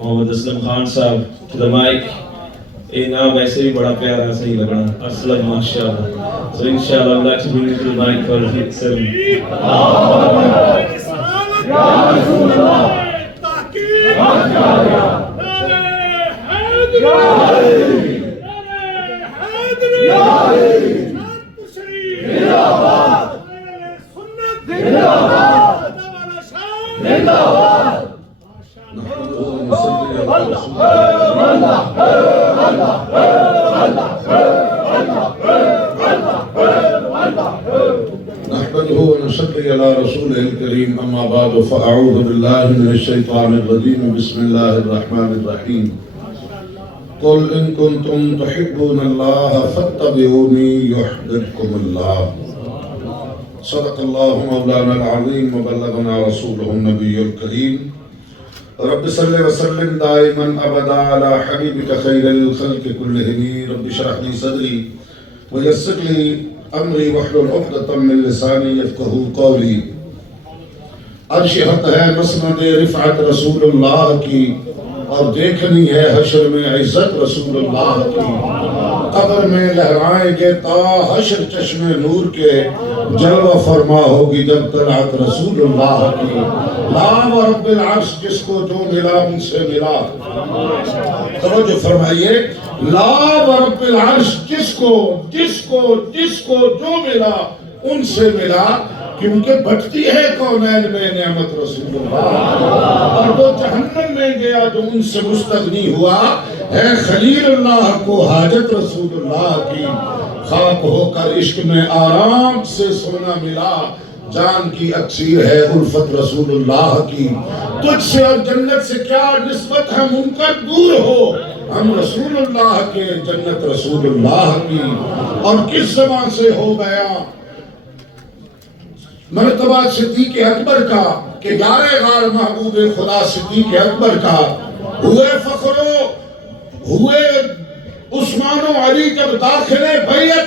محمد اسلم خان صاحب to the mic. یہ نام ویسے بھی بڑا پیارا صحیح لگنا اسلم ماشاءاللہ. So inshallah I'd like to bring you to the mic for hit 7. Ya Rasulullah tahqiq نحمده ونصلي على رسوله الكريم أما بعد فأعوذ بالله من الشيطان الرجيم بسم الله الرحمن الرحيم قل إن كنتم تحبون الله فاتبعوني يحببكم الله صدق الله مولانا العظيم وبلغنا رسوله النبي الكريم رب صل وسلم دائما ابدا على حبيبك خير الخلق كلهم رب اشرح لي صدري ويسر لي امری واحلل عقدۃ من لسانی یفقہوا قولی. عرش حق ہے مسند رفعت رسول اللہ کی اور دیکھنی ہے حشر میں عزت رسول اللہ کی. قبر میں لہرائیں گے تا حشر چشم نور کے جلوہ فرما ہوگی جب طلعت رسول اللہ کی. لا و رب العرش جس کو جو ملا ان سے ملا. توجہ فرمائیے. لا و رب العرش جس کو جو ملا ان سے ملا کیونکہ بٹتی ہے کونین میں نعمت رسول اللہ. اور وہ جہنم میں گیا جو ان سے مستغنی ہوا ہے خلیل اللہ کو حاجت رسول اللہ کی. خاک ہو کر عشق میں آرام سے سونا ملا جان کی اکسیر ہے الفت رسول اللہ کی. تجھ سے اور جنت سے کیا نسبت ہے منکر دور ہو ہم رسول اللہ کے جنت رسول اللہ کی. اور کس زبان سے ہو گیا مرتبہ صدیق اکبر کا کہ یار غار محبوب خدا صدیق اکبر کا. ہوئے فخرو ہوئے عثمان و علی جب داخل بیعت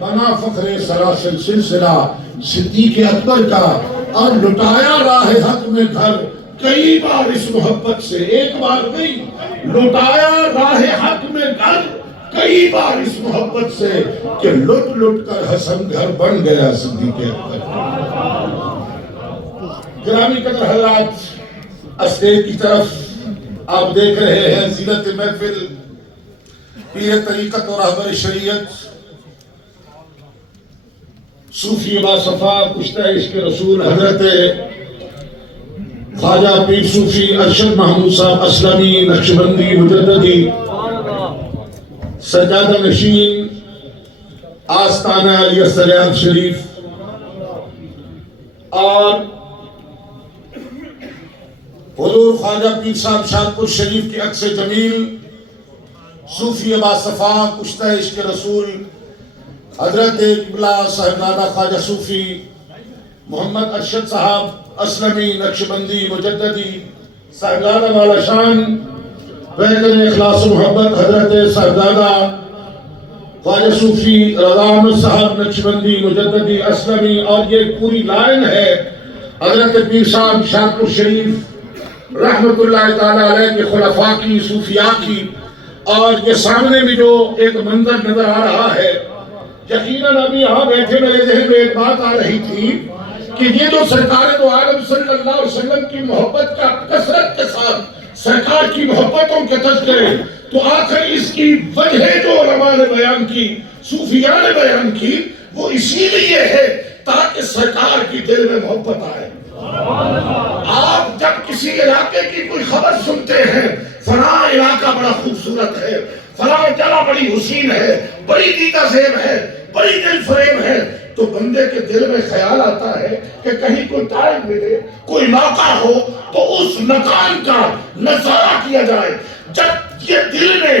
بنا فخر سراسل سلسلہ صدیق اکبر کا. اور لٹایا راہ حق میں گھر کئی بار اس محبت سے ایک بار نہیں لٹایا راہ حق میں گھر کئی بار اس محبت سے کہ لٹ لٹ کر حسن گھر بن گیا صدیق اکبر. گرامی قدر حضرات اسٹیج کی طرف آپ دیکھ رہے ہیں زینت محفل پیر طریقت اور رہبر شریعت صوفی باصفا کشتہ عشق رسول حضرت خواجہ پیر صوفی ارشد محمود صاحب اسلامی نقشبندی مجددی سجادہ نشین آستانہ علی سریاد شریف اور حضور خواجہ پیر صاحب شادپور شریف کے عکس جمیل صوفی باصفا کشتہ عشق رسول حضرت قبلہ صاحبزادہ خواجہ صوفی محمد ارشد صاحب اسلمی نقشبندی مجددی صاحبزادہ والا شان بہتر اخلاص و محبت حضرت صاحبزادہ خواجہ صوفی رضا احمد صاحب نقشبندی مجددی اسلمی. اور یہ پوری لائن ہے حضرت پیر صاحب شادپور شریف رحمت اللہ تعالیٰ علیہ کے خلفاء کی صوفیاء کی. اور یہ سامنے بھی جو ایک منظر نظر آ رہا ہے یقیناً ابھی یہاں بیٹھے میرے ذہن میں ایک بات آ رہی تھی کہ یہ جو سرکار دو عالم صلی اللہ علیہ وسلم کی محبت کا کثرت کے ساتھ سرکار کی محبتوں کے تذکرے تو آخر اس کی وجہ جو علماء نے بیان کی صوفیاء نے بیان کی وہ اسی لیے ہے تاکہ سرکار کی دل میں محبت آئے. آپ جب کسی علاقے کی کوئی خبر سنتے ہیں فلاں علاقہ بڑا خوبصورت ہے فلاں جگہ بڑی حسین ہے بڑی دیدہ زیب ہے بڑی دل فریب ہے تو بندے کے دل میں خیال آتا ہے کہ کہیں کوئی ٹائم ملے کوئی موقع ہو تو اس مکان کا نظارہ کیا جائے. جب یہ دل میں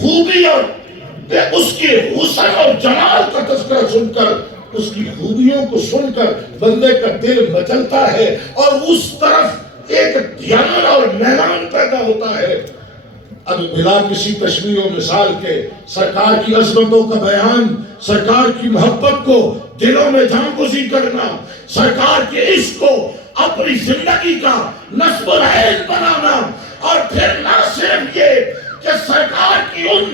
خوبی اور اس کے حسن اور جمال کا تذکرہ سن کر اس کی خوبیوں کو سن کر بندے کا دل مچلتا ہے اور اس طرف ایک دھیان اور میلان پیدا ہوتا ہے. اب بلا کسی تشبیہ و مثال کے سرکار کی عظمتوں کا بیان سرکار کی محبت کو دلوں میں جانگزی کرنا سرکار کے عشق کو اپنی زندگی کا نصب العین بنانا اور پھر نہ صرف یہ کہ سرکار کی ان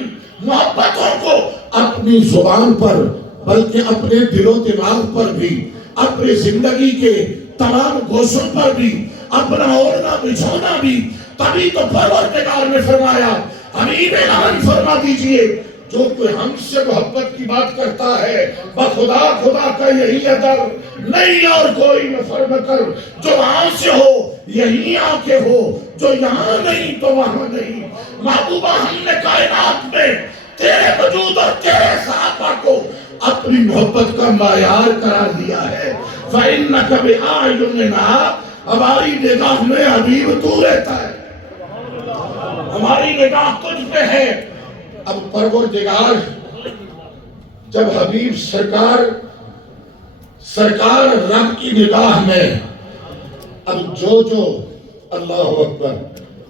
محبتوں کو اپنی زبان پر بلکہ اپنے دل و دماغ پر بھی، اپنی زندگی کے تمام گوشوں پر بھی اپنا اوڑھنا بچھونا بھی. تبھی تو پروردگار نے فرمایا حبیب اعلان فرما دیجئے جو کوئی ہم سے محبت کی بات کرتا ہے بخدا خدا کا یہی ادر نہیں اور کوئی نفر مکر. جو وہاں سے ہو یہی آ کے ہو، جو یہاں نہیں تو وہاں نہیں. محبوبہ ہم نے کائنات میں تیرے وجود اور تیرے صحابہ کو اپنی محبت کا معیار قرار دیا ہے. فَإِنَّكَ بِأَعْيُنِنَا، ہماری نگاہ میں حبیب تو رہتا ہے، ہماری نگاہ تجھ پہ ہے. اب پروردگار جب حبیب سرکار رب کی نگاہ میں، اب جو اللہ اکبر،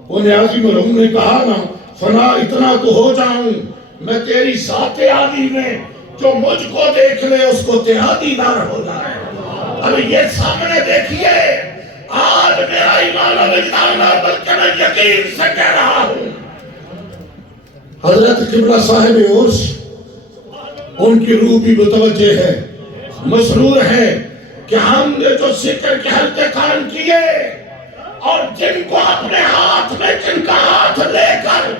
وہ نیازی مرحوم نے کہا نا فنا اتنا تو ہو جاؤں میں تیری ذات عالی میں، جو مجھ کو دیکھ لے اس کو تیرا دیدار ہو جائے. اب یہ سامنے دیکھیے، آج میرا ایمان و وجدان بلکہ میں یقین سے کہہ رہا ہوں، حضرت قبلہ صاحب عرس ان کی روح بھی متوجہ ہے، مسرور ہے کہ ہم نے جو ذکر کے حلقے قائم کیے اور جن کو اپنے ہاتھ میں جن کا ہاتھ لے کر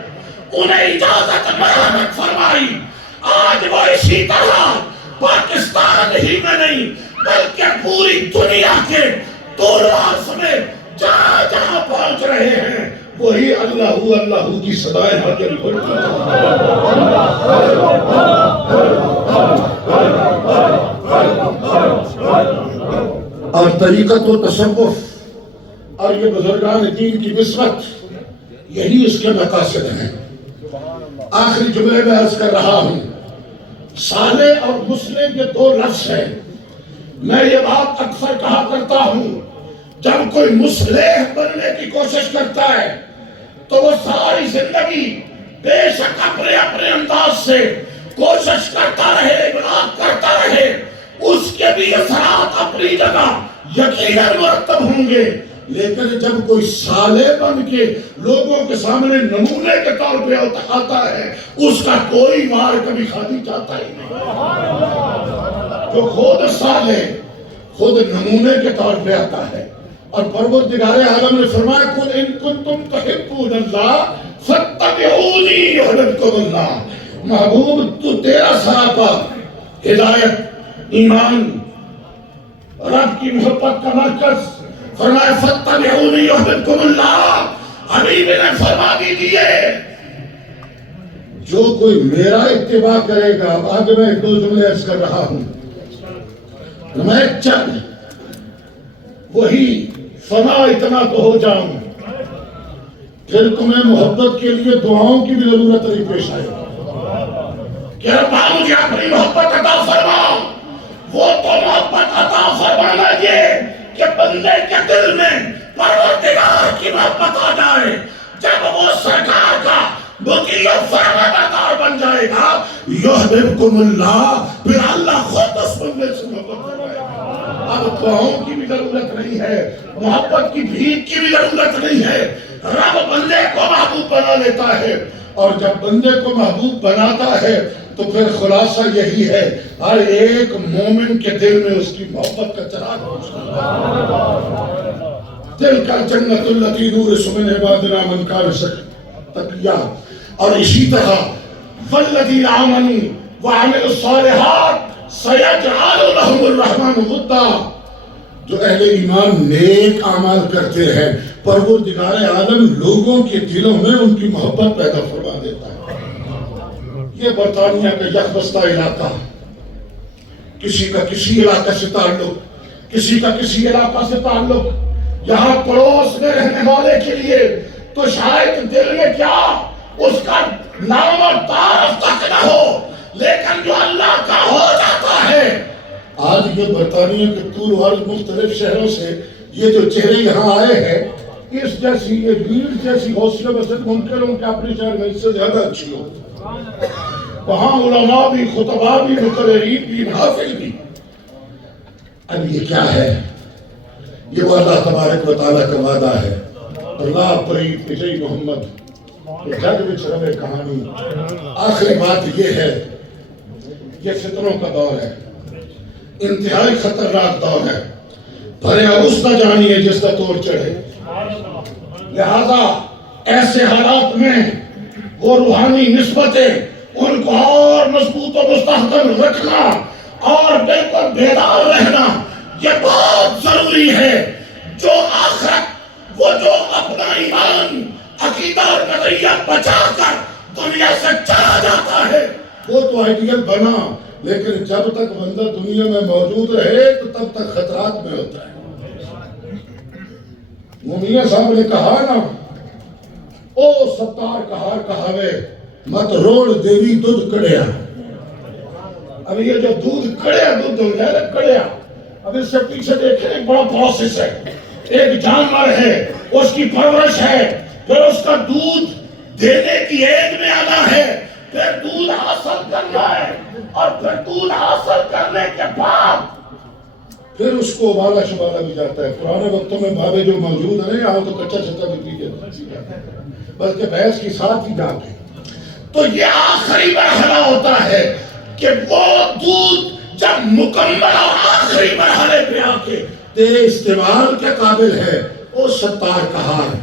انہیں اجازت مرحمت فرمائی، آج وہ اسی طرح پاکستان ہی میں نہیں بلکہ پوری دنیا کے طول و عرض میں جہاں جہاں پہنچ رہے ہیں وہی اللہ اللہ کی صدائیں حاضر کرتی اور طریقت و تصوف اور یہ بزرگان دین کی نسبت یہی اس کے مقاصد ہیں. آخری جملے میں عرض کر رہا ہوں، صالح اور مسلم یہ دو لفظ ہیں. میں یہ بات اکثر کہا کرتا ہوں، جب کوئی مصلح بننے کی کوشش کرتا ہے تو وہ ساری زندگی بے شک اپنے انداز سے کوشش کرتا رہے، ابلاغ کرتا رہے، اس کے بھی اثرات اپنی جگہ یقیناً مرتب ہوں گے. لیکن جب کوئی صالح بن کے لوگوں کے سامنے نمونے کے طور پہ آتا ہے اس کا کوئی مار کبھی خالی جاتا ہی نہیں. جو خود صالح خود نمونے کے طور پہ آتا ہے. اور پروردگار عالم نے فرمایا قل ان کنتم تحبون اللہ فاتبعونی یحببکم اللہ. محبوب تو تیرا سراپا ہدایت، ایمان، رب کی محبت کا مرکز. فرمایا فاتبعونی یحببکم اللہ. حبیب نے فرما دیجئے جو کوئی میرا اتباع کرے گا. آگے میں ایک دو جملے عرض کر رہا ہوں، میں چند وہی فنا اتنا تو ہو جاؤں، پھر تمہیں محبت کے لیے دعاؤں کی بھی ضرورت نہیں پیش آئے کہ رب مجھے اپنی محبت عطا فرما. وہ تو محبت عطا فرمانا یہ کہ بندے کے دل میں پروردگار کی محبت آ جائے. جب وہ سرکار کا مطیع و فرمانبردار بن جائے گا یحببکم اللہ، پھر اللہ خود اس بندے سے محبت کرے گا. اب دعاؤں کی بھی ضرورت نہیں ہے، محبت کی بھیک کی بھی ضرورت نہیں ہے. رب بندے کو محبوب بنا لیتا ہے، اور جب بندے کو محبوب بناتا ہے تو پھر خلاصہ یہی ہے ہر ایک مومن کے دل میں اس کی محبت کا چراغ روشن ہے. دل کا جنت التی نورث من عبادنا من کان تقیا. اور اسی طرح والذین آمنوا وعملوا الصالحات سیجعل لهم الرحمن ودا. جو اہل ایمان نیک اعمال کرتے ہیں پروردگار عالم لوگوں کے دلوں میں ان کی محبت پیدا فرما دیتا ہے. یہ برطانیہ کا یک بستہ علاقہ، کسی کا کسی علاقہ سے تعلق، کسی کا کسی علاقہ سے تعلق، یہاں پڑوس میں رہنے والے کے لیے تو شاید دل میں کیا اس کا نام اور تعارف تک نہ ہو، لیکن جو اللہ کا ہو جاتا ہے. آج یہ برطانیہ کے طول و عرض مختلف شہروں سے یہ جو چہرے یہاں آئے ہیں، اس جیسی یہ لیڈز جیسی غوثیہ مسجد ممکن ہوں کہ اپنے شہر میں اس سے زیادہ اچھی ہو. وہاں علماء بھی، خطباء بھی، مقررین بھی، محافل بھی. اب یہ کیا ہے؟ یہ وہ اللہ تبارک و تعالیٰ کا وعدہ ہے. اللہ پرید پجئی محمد جگ وچ روے کہانی. آخری بات یہ ہے، یہ فتنوں کا دور ہے، انتہائی خطرناک دور ہے، بھرے اس نہ جانی ہے جس کا توڑ چڑھے. لہذا ایسے حالات میں وہ روحانی نسبتیں ان کو اور مضبوط و مستحکم رکھنا اور بالکل بیدار رہنا یہ بہت ضروری ہے. جو آخرت، وہ جو اپنا ایمان، عقیدہ اور نظریہ بچا کر دنیا سے چلا جاتا ہے وہ تو آئیڈیل بنا، لیکن جب تک بندہ دنیا میں موجود رہے تو تب تک خطرات میں ہوتا ہے. میاں صاحب نے کہا نا، او ستار کہار کہاوے مت روڑ دیوی دودھ کڑیا. اب یہ جو دودھ کڑیا، دودھ کڑیا، اب اس سے پیچھے دیکھیں ایک بڑا پروسیس ہے. ایک جانور ہے، اس کی پرورش ہے، پھر اس کا دودھ دینے کی ایج میں آنا ہے، پھر دودھ حاصل کرنا ہے، اور پھر دودھ حاصل کرنے کے بعد پھر اس کو ابالا شبالا بھی جاتا ہے. پرانے وقتوں میں بابے جو موجود ہیں یہاں تو کچا چھتا بھی پی جاتا ہے، بلکہ بھینس کی ساتھ ہی جاتے ہیں. تو یہ آخری مرحلہ ہوتا ہے کہ وہ دودھ جب مکمل اور آخری مرحلے پہ آ کے تیرے استعمال کے قابل ہے، وہ ستار کہار،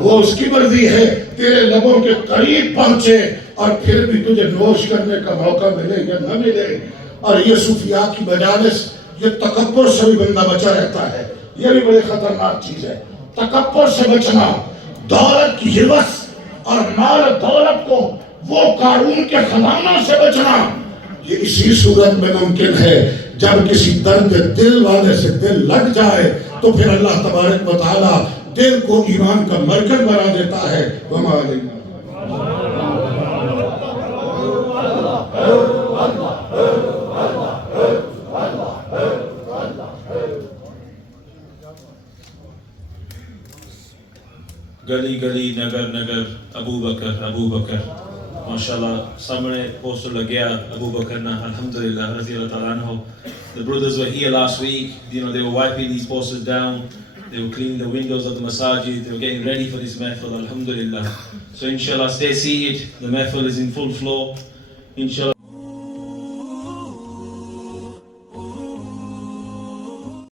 وہ اس کی مرضی ہے تیرے لبوں کے قریب پہنچے اور پھر بھی تجھے نوش کرنے کا موقع ملے یا نہ ملے. اور یہ صوفیاء کی مجالس، یہ تکبر سے بھی بندہ بچا رہتا ہے. یہ بھی بڑی خطرناک چیز ہے، تکبر سے بچنا، دولت کی ہوس اور مال دولت کو وہ قارون کے خزانوں سے بچنا. یہ اسی صورت میں ممکن ہے جب کسی درد دل والے سے دل لگ جائے تو پھر اللہ تبارک و تعالی دل کو ایمان کا مرکز بنا دیتا ہے. وما علینا گلی گلی نگر نگر ابو بکر ابو بکر. MashaAllah, سامنے پوسٹر لگیا ابو بکر نا, alhamdulillah, رضی اللہ تعالیٰ عنہ. The brothers were here last week, you know, they were wiping these posters down, they were cleaning the windows of the masajid, they were getting ready for this mehfil, alhamdulillah. So inshallah, stay seated, the mehfil is in full flow, inshallah.